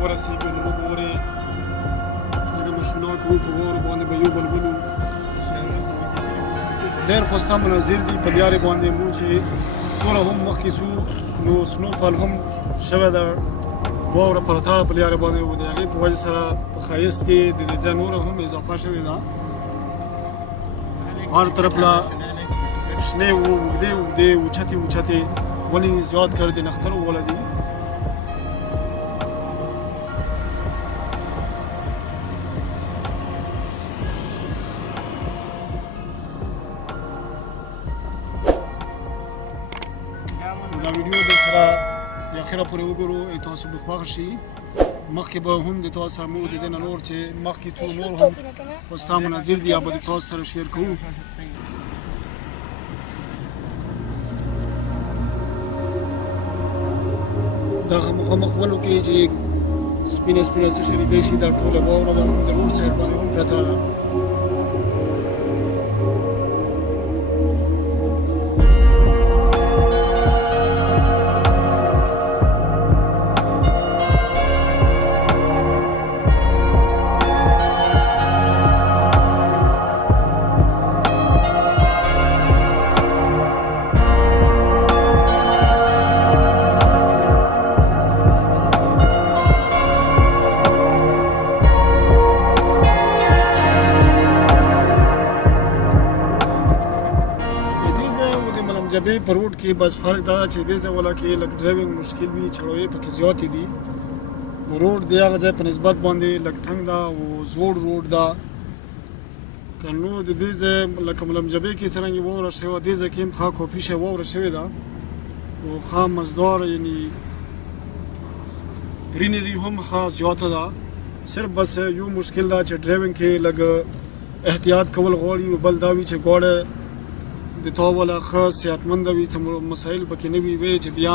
ورسېږي نو موږ ورې لږه مشغولا کوو په واورو باندې به یو بل ولو ډېر ښایسته مناظر دي په لیارې باندې موږ چې څومره هم مخکې ځو نو سنوفال هم شوی ده واوره پرته په لیارې باندې و د هغې په وجه سره په ښایست کې د دې ځای نوره هم اضافه شوې ده هر طرف له شنې و اوږدې اوږدې اوچتې اوچتې ونې زیات کر د نخترو والا دي دا ویډیو در سره د اخره پورې وګورو تاسو به خوښ شي مخکې به هم د تاسو سره موږ د دې نه نور چې مخکې څو نور هم ښایسته مناظر دي یا به د تاسو سره شیر کوو دغه مخامخ ولو کې چې سپینه سپینه څه شي لیدی شي دا ټوله واوره ده د روډ سایډ باندې هم پرته ده جبې په روډ کې بس فرق دا چې دې ځای والا کې لږ ډرایوینګ مشکل وي چړوې پکې زیاتې دي روډ د هغه ځای په نسبت باندې لږ تنګ ده او زوړ روډ ده که نو د دې ځای لکه ملم جبې کې څرنګه واوره شوې وه دې ځای کې هم ښه کافي شی واوره شوې ده او ښه مزدار یعنې ګرینري هم ښه زیاته ده صرف بس یو مشکل ده چې ډرایوینګ کې لږ احتیاط کول غواړي او بل دا وي چې غواړه د تا والا ښه صحتمنده وي څه مسایل پکې نه وي چې بیا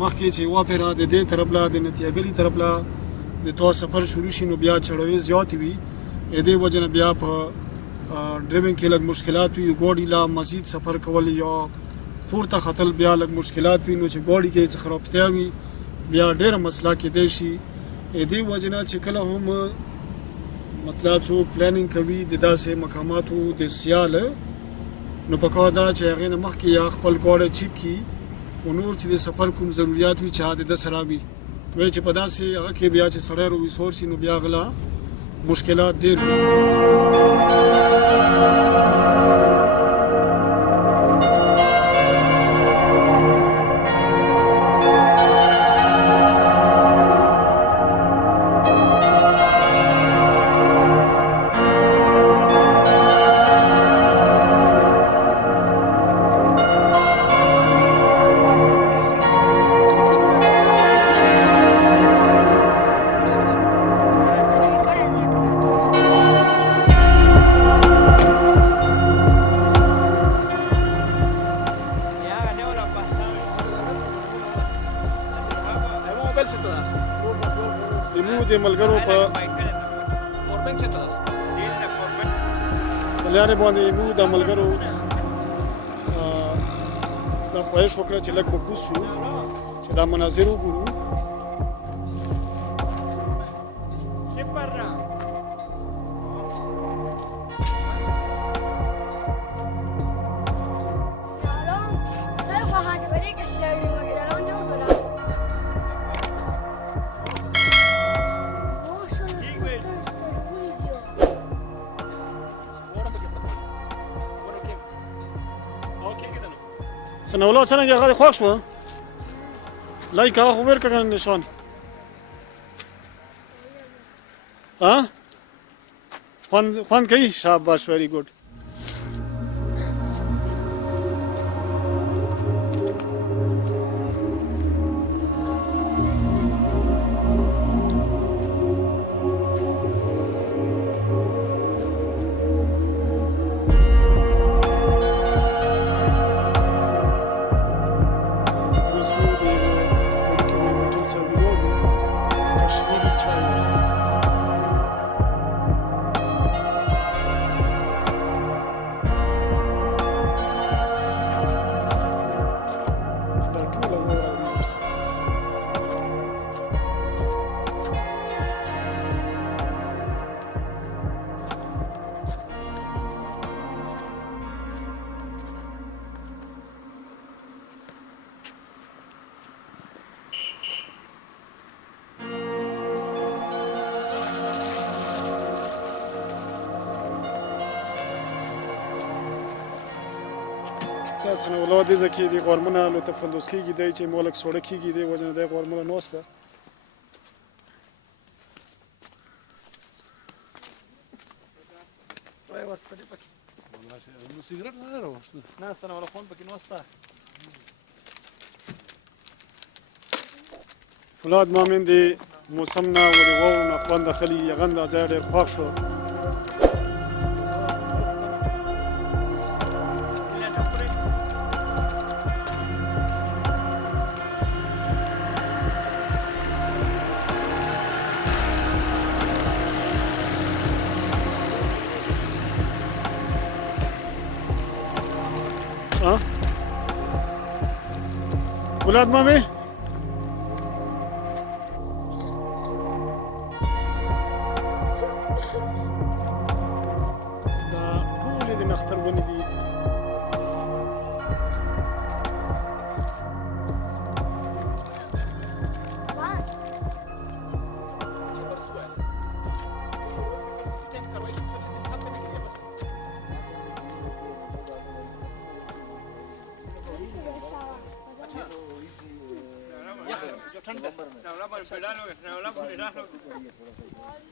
مخکې چې واپېره د دې طرف له د نتیاګلي طرف له د تا سفر شروع شي نو بیا چړوې زیاتې وي د دې وجه نه بیا په ډرایوینګ کې لږ مشکلات وي ګاډي له مزید سفر کول یا پورته ختل بیا لږ مشکلات وي نو چې ګاډي کې څه خرابتیا وي بیا ډېره مسله کېدی شي د دې وجه نه چې کله هم مطلب څوک پلانینګ کوي د داسې مقاماتو د سیاله نو پکار دا چې هغې نه مخکې یا خپل ګاډی چیک کړي او نور چې د سفر کوم ضروریات وي چې د ده سره وي وایي چې په داسې هغه کې بیا چې سړی رویسور شي نو بیا غله مشکلات ډېر وي د ملګرو په لارې باندې موږ د ملګرو دا خواهش وکړه چې لږ په کوز شو چې دا مناظر وګورو سنولا څرنګه هغه خوښ شوه لایک هغه خو ورکړه کنه نشان خوند کوي شاباش ویری ګوډ سنولا دې ځای کې د غورمونه لطفاندوز کېږي دی چې مالک سوړه کېږي دی وجه نه دی غورمونه ناسته سیګریټ نه راوښته نه سنولا خون پکې ناسته فولاد مامن د موسم نه و د واورو نه خوند اخلي هغه هم دا ځای ډېر خوښ شو فولاد مامې دا ټولې د نختر ونې دي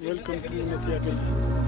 ویلکم ټو نتیا کلی